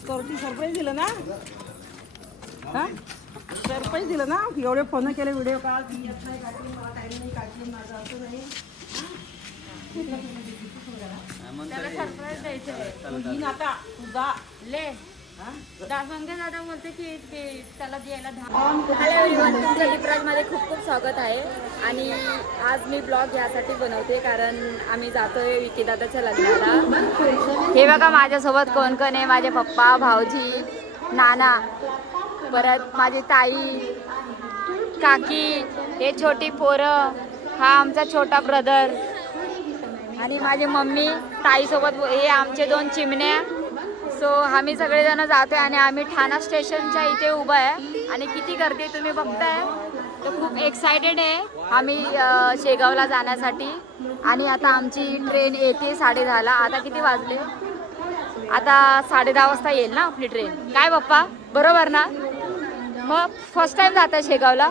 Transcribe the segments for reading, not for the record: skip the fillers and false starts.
Surprise दिलं ना, हा सरप्राईज दिलं ना. एवढे फोन केले, व्हिडिओ काढ, मी येत नाही, काढली मला टाइम नाही, काढली माझं असं नाही. त्याला सरप्राईज द्यायचं आहे. तू आता तुझा ले दादा बोलते की त्याला द्यायला. हॅलो एव्हरीवन, तुमचं लिपराजमध्ये खूप खूप स्वागत आहे. आणि आज मी ब्लॉग यासाठी बनवते कारण आम्ही जातोय विकी दादाच्या लग्नाला. हे बघा माझ्यासोबत कोण कोण आहे. माझे पप्पा, भाऊजी, नाना, परत माझी ताई, काकी, हे छोटी पोरं, हा आमचा छोटा ब्रदर आणि माझी मम्मी. ताईसोबत हे आमचे 2 चिमण्या. सो आम्ही सगळेजण जातोय आणि आम्ही ठाणा स्टेशनच्या इथे उभं आहे आणि किती गर्दी तुम्ही बघताय. तर खूप एक्सायटेड आहे आम्ही शेगावला जाण्यासाठी. आणि आता आमची ट्रेन येते 10:30ला. आता किती वाजले? आता 10:30 वाजता येईल ना आपली ट्रेन. काय पप्पा, बरोबर ना? मग फर्स्ट टाइम जात आहे शेगावला?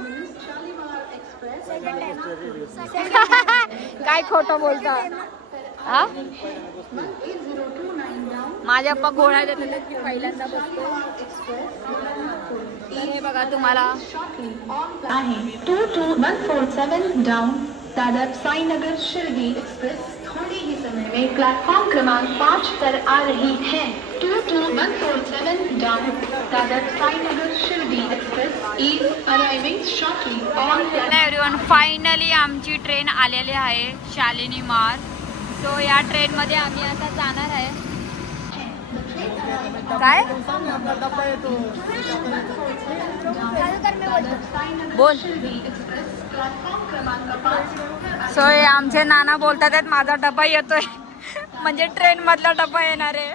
काय खोटं बोलता हा? माझ्या पप्पा गोळ्या देतात की पहिल्यांदा बसतो. तर हे बघा तुम्हाला आहे 22147 डाउन दादर साईनगर शिरडी एक्सप्रेस थोड़ी ही समय में प्लेटफॉर्म क्रमांक 5 पर आ रही है. 22147 down Dadar Sainagar Shirdi express is arriving shortly on. Everyone, finally आमची ट्रेन आलेली आहे शालिनी मार्ग. सो या ट्रेनमध्ये आम्ही आता जाणार आहे. काय बोल? सो आमचे नाना बोलतात आहेत माझा डबा येतोय म्हणजे ट्रेन मधला डबा येणार आहे.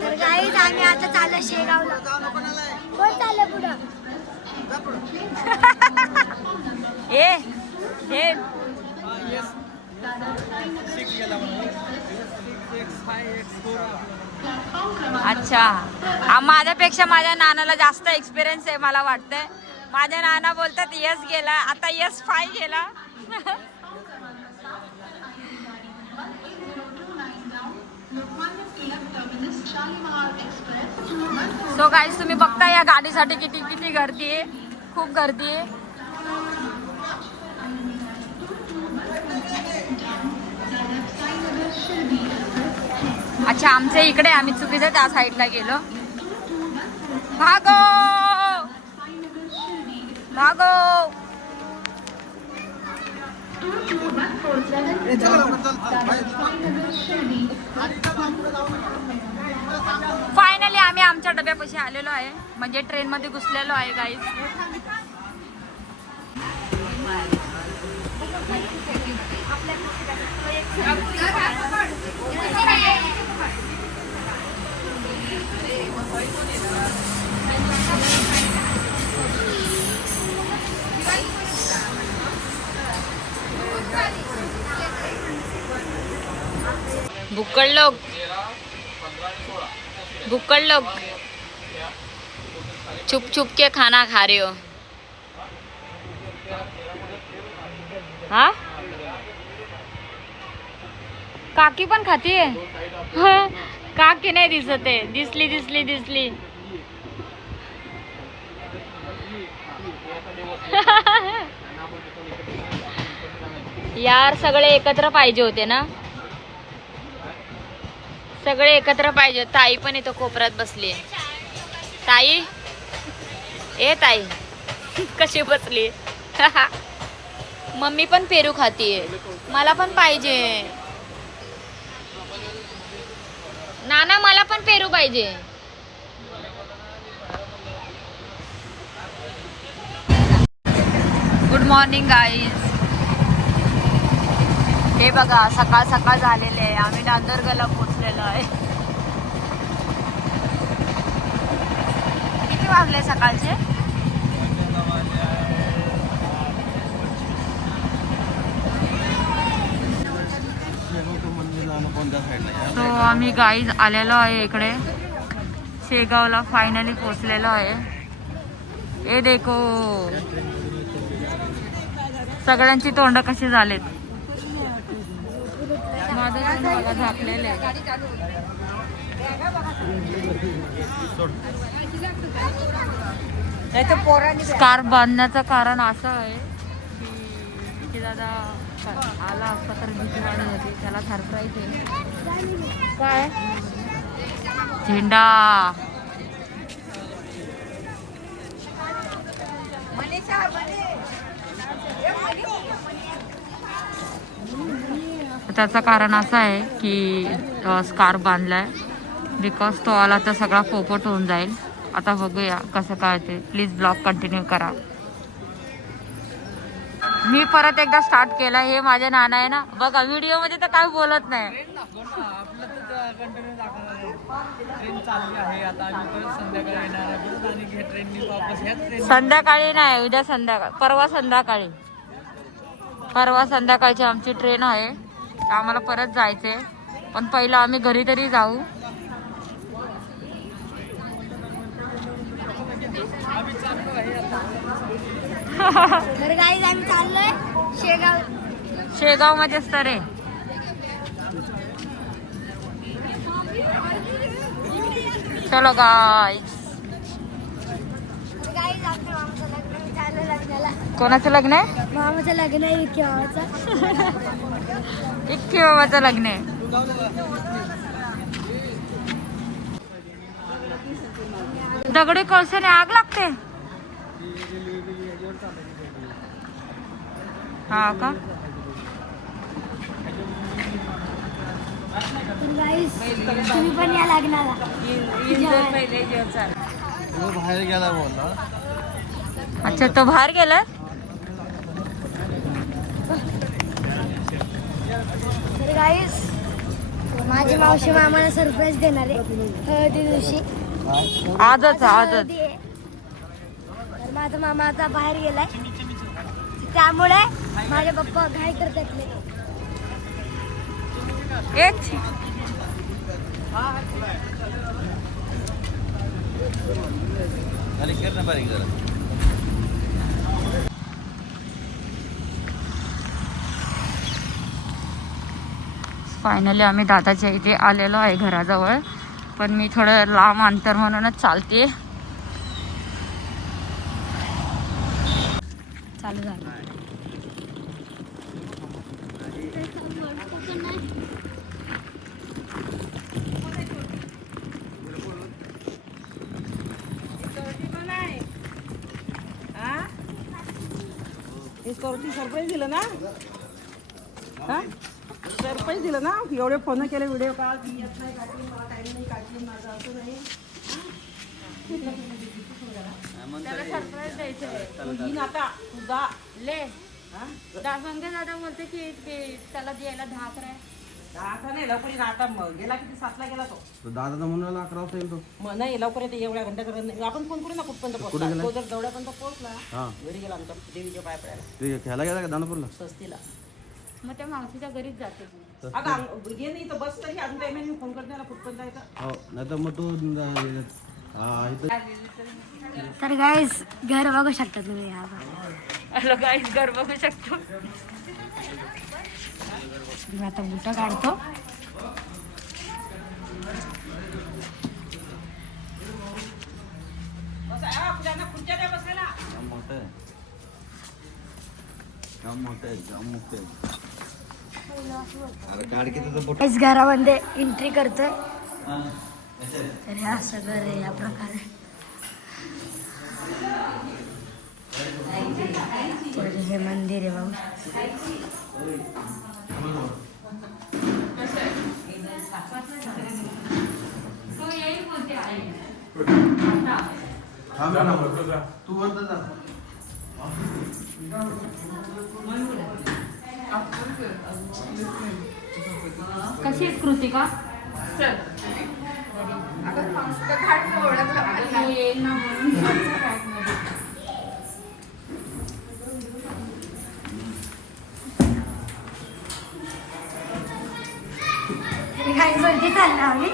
तर गाईज आम्ही आता चाललो शेगावला. कोण चाललं पुढं? हे अच्छा, माझ्यापेक्षा माझ्या नानाला जास्त एक्सपिरियन्स आहे मला वाटतंय. माझ्या नाना बोलतात यस गेला, आता यस 5 गेला. सो गाईज तुम्ही बघता या गाडीसाठी किती गर्दी आहे. खूप गर्दी आहे. अच्छा, आमच्या इकडे आम्ही चुकीचं त्या साईडला गेलो. भागो भागो. फायनली आम्ही आमच्या डब्यापाशी आलेलो आहे, म्हणजे ट्रेन मध्ये घुसलेलो आहे गाईज. भुक्कड़ लोग छुप छुप के खाना खा रहे हो. हाँ, काकी पण खातीये. काकी नाही दिसत आहे. दिसली यार, सगळे एकत्र पाहिजे होते ना. सगळे एकत्र पाहिजे. ताई पण इथं कोपऱ्यात बसली. ताई, ए ताई कशी बसली. मम्मी पण पेरू खातीये. मला पण पाहिजे. नाना, मला पण पेरू पाहिजे. Good morning guys. हे बघा सकाळ सकाळ झालेले आहे. आम्ही नांदुरगला पोहोचलेलो आहे. किती वाजले सकाळचे? तो आम्ही गाईज आलेलो आहे इकडे शेगावला. फायनली पोहोचलेलो आहे. हे देखो सगळ्यांची तोंड कशी झालेत. माझं पण बघा झाकलेलं आहे. स्कार्फ बांधण्याचं कारण असं आहे की इथे दादा आला असता तर भीती वाढत होती. त्याला सरप्राईज आहे. काय झेंडा त्याचं कारण असं आहे की स्कार्फ बांधलाय बिकॉज तो आला तर सगळा पोपट होऊन जाईल. आता बघूया कसं काय ते. प्लीज ब्लॉग कंटिन्यू करा. मी परत एकदा स्टार्ट केला. हे माझे नाना आहे ना बघा व्हिडिओ मध्ये तर काय बोलत नाही. संध्याकाळी नाही उद्या संध्याकाळ परवा संध्याकाळची आमची ट्रेन आहे. आम्हाला परत जायचंय पण पहिलं आम्ही घरी तरी जाऊ. तर गाईज आम्ही चाललोय शेगाव मध्येच तर रे. चलो गाईज. गाईज आपल्या मामाचं लग्न मी चाललोय लग्नाला. कोणाचं लग्न आहे? मामाचं लग्न आहे केव्हाचं. इतके बाबाचं लग्न आहे. दगडी कोळशाने आग लागते. हा का? गाईज तुम्ही पण या लग्नाला. बाहेर गेला बोलला. अच्छा तो बाहेर गेला. तर गाईज माझी मावशी मामाला सरप्राईज देणार आहे हळदी दिवशी. आजच हळदी आहे. तर माझा मामा आता बाहेर गेलाय त्यामुळे माझे पप्पा घाई करतात नाही. एक फायनली आम्ही दादाच्या इथे आलेलो आहे घराजवळ. पण मी थोडं लांब अंतर म्हणूनच चालते. चालू झालं. सरप्राईज दिलं ना. हा सरप्राईज दिलं ना. एवढे फोन केले व्हिडिओ कॉल. मी येत नाही काढली मला टाइम नाही काढली माझं असं नाही. त्याला सरप्राईज द्यायचं आहे. तू आता तुझा ले दासंगे दादा बोलते की त्याला द्यायला 10 आहे. आता नाही लवकर येईन. आता गेला किती 7ला गेला तो. दादा म्हणून 11 वाजता येईल तो. मग नाही लवकर येते एवढ्या घंट्यापर्यंत. आपण फोन करू ना कुठपर्यंत पोहोचला. तो जर जवळपर्यंत पोहोचला हा घरी गेला आमच्या देवीच्या पाय पडायला ठीक आहे. खेळायला गेला का दानापूरला? स्वस्तीला. मग त्या मावशीच्या घरीच जाते. अगं ये नाही तर बस तरी अजून टाइम मी फोन करते ना कुठपर्यंत जायचं. हो नाही तर मग तू तर गाईज घर बघू शकता तुम्ही. हॅलो गाईस घर बघू शकतो. मी आता बुटा काढतो. खुर्च्या द्या बसायला. गाईज घरामध्ये एंट्री करतोय. तर हे असं घर आहे या प्रकारे. तर हे मंदिर आहे बघू. तू बोलतो जा. कशी आहे कृतिका? गाईजवरती चाललो आम्ही.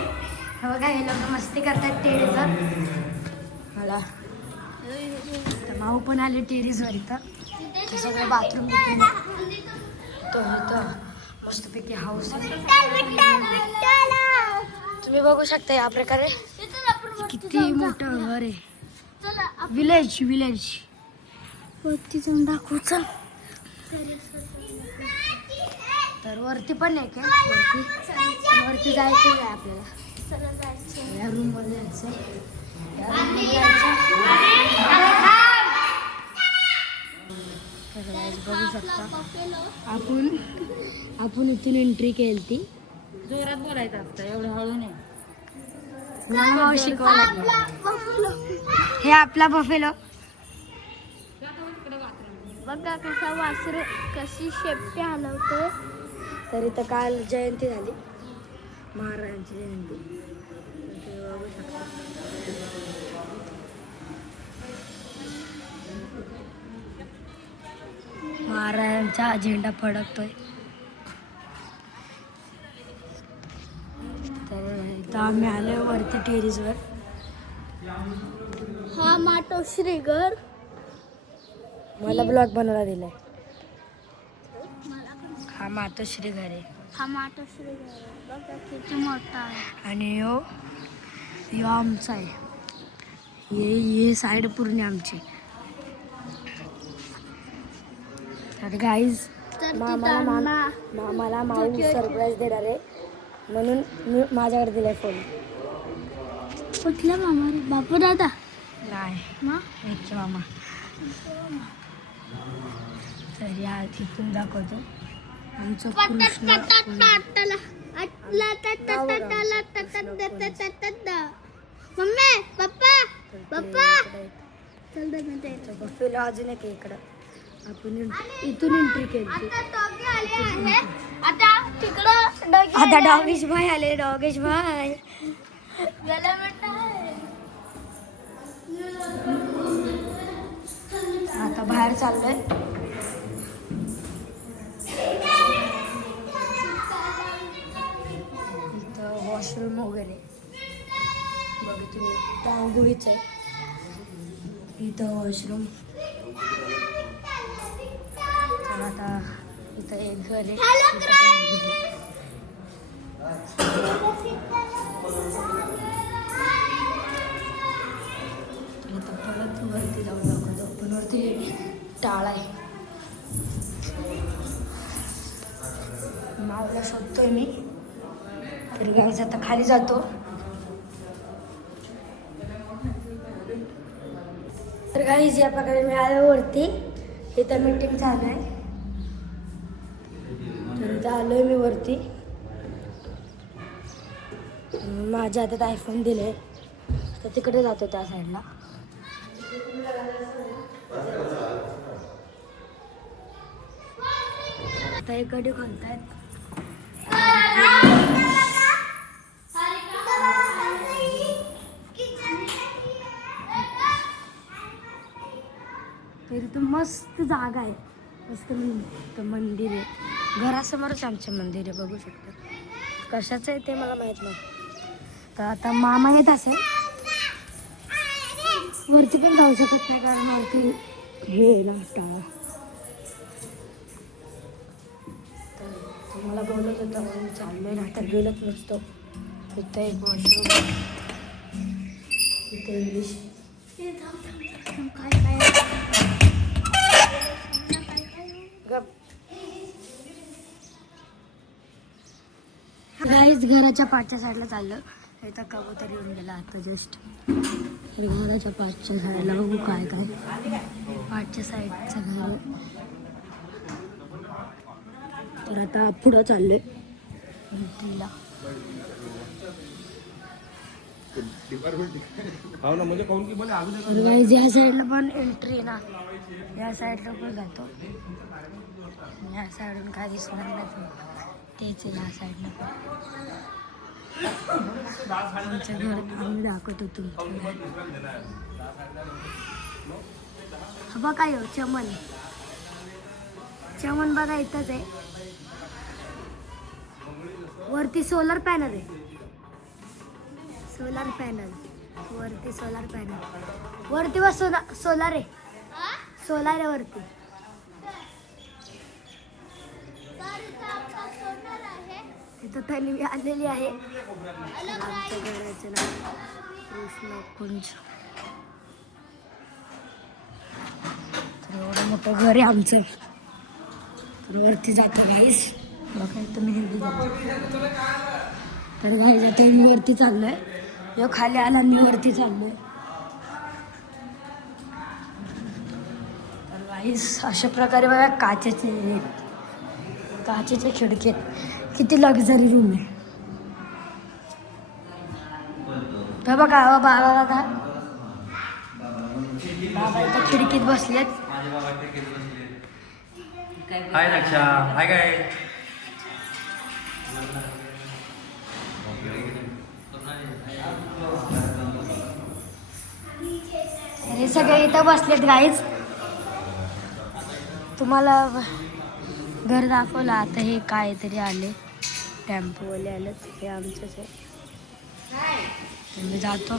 बघा हे लोक मस्ती करतात टेरेसवर. मला तर माऊ पण आले टेरेसवर. इथं सगळं बाथरूम तो इथं मस्तपैकी हाऊस आहे. तुम्ही बघू शकता या प्रकारे किती मोठं घर आहे. विलेज वरती जाऊन दाखवू चल. तर वरती पण आहे का? वरती जायचं आहे आपल्याला. या रूम मध्ये जायचं. बघू शकता आपण इथून एंट्री केली ती. जोरात बोलायचं असतं, एवढं हळू नाही. शिकवा लागलं. हे आपला बफेलो बघा कसा वासरू कशी शेपटी हलवतो. तर इथं काल जयंती झाली, महाराजांची जयंती. ते बघू शकता. महाराजांचा झेंडा फडकतोय. तर इथं आम्ही आलोय वरती टेरेसवर. हा मातोश्रीगर. मला ब्लॉग बनवायला दिलाय. हा मातोश्री घर आहे. हा मातोश्रीगर बघा किती मोठा आहे. आणि यो आमचा आहे. हे साईड पूर्ण आमची. तर गाईज मामाला माऊ सरप्राईज देणार आहे म्हणून मी माझ्याकडे दिलाय फोन. कुठला मामा रे? बापू दादा नाही मिरची मामा. तर या तिथून दाखवतो आमचं कृष्ण. मम्मी पप्पा चल बफेलो अजून एक इकडं. आपण इथून एंट्री केली. आता डॉगेश भाई आले. डॉगेश भाई आता बाहेर चाललोय. इथं वॉशरूम वगैरे बघा तुम्ही. टांगुळीच आहे इथं वॉशरूम. तर आता इथं एक घर आहे. इथं परत वरती जाऊन दाखवतो. पण वरती टाळ आहे. मावला शोधतोय मी. तर गाईज आता खाली जातो. तर गाईज या प्रकारे मी आलो वरती. इथं मीटिंग चालू आहे. तर इथं आलोय मी वरती. माझ्या हातात आयफोन दिले. तर तिकडे जातो त्या साईडला. आता एक गडी खोलतायत. तर इथं मस्त जागा आहे. मस्त मंदिर आहे. घरासमोरच आमचं मंदिर आहे. बघू शकता. कशाचं आहे ते मला माहीत नाही. तर आता मामा येत असेल. वरती पण जाऊ शकत नाही कारण वरती हे आहे ना टाळा. तर मला बोलत होतं म्हणून चाललोय. ना तर गेलंच नसतो. इथं एक वॉशरूम. इथं इंग्लिश. गाईज घराच्या पाठच्या साईडला चाललं. इथं कबूतर येऊन गेला आता जस्ट. घराच्या पाठच्या साईडला बघू काय काय. पाठच्या साईडचं घर. तर आता पुढं चाललोय एंट्रीला. तर गाईज या साईडला पण एंट्री ना. या साईडला पण जातो. या साईडून काय दिसणार नाही. तेच आहे या साईडला. आमचं घर आम्ही दाखवत होतो. हा बघा यो चमन. चमन बघा इथंच आहे. वरती सोलर पॅनल आहे. सोलर पॅनल वरती. सोलर पॅनल वरती व सोलार आहे. सोलार आहे वरती. इथं तन्वी आलेली आहे. आमच्या घराचे नाव कृष्ण कुंज. तर एवढं मोठं घर आहे आमचं. तर वरती जातो गाईस. बघा इथं मेहंदी झाली. तर गाईस आता मी वरती चाललोय. जो खाली आला मी वरती चाललोय. तर गाईस अशा प्रकारे बघा काचेच्या खिडकीत किती लक्झरी रूम आहे. तर बघा बाबा इथं खिडकीत बसलेत. हाय रक्षा, हाय काय हे सगळे इथं बसलेत गाईज. तुम्हाला घर दाखवलं. आता हे काहीतरी आले टेम्पोवाले आलेत. हे आमचंच आहे. मी जातो.